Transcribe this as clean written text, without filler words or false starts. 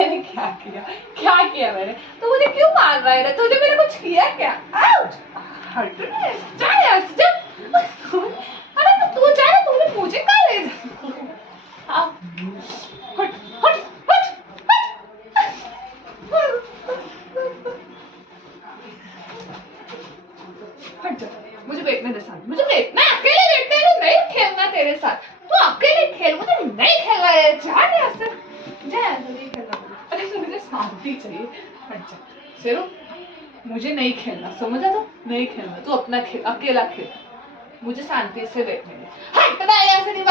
क्या किया, क्या किया मैंने? तो मुझे क्यों मार रहा है? तुझे मैंने कुछ किया क्या? आउच! हट जा यहाँ से, जा। अरे तू जा ना, तूने मुझे कहाँ ले जा? हट हट हट हट जा, मुझे बैठने दे साथ, मुझे बैठना है, अकेले बैठने दे, नहीं खेलना तेरे साथ। तू अकेले खेल, मुझे नहीं खेलना है, जा यहाँ से, जा यहाँ से, नहीं खेलना मुझे। अरे मुझे शांति चाहिए, हट जा शेरू, मुझे नहीं खेलना, समझा? तो नहीं खेलना, तू अपना खेल, अकेला खेल, मुझे शांति से बैठने दे। हट ना यहाँ से, नहीं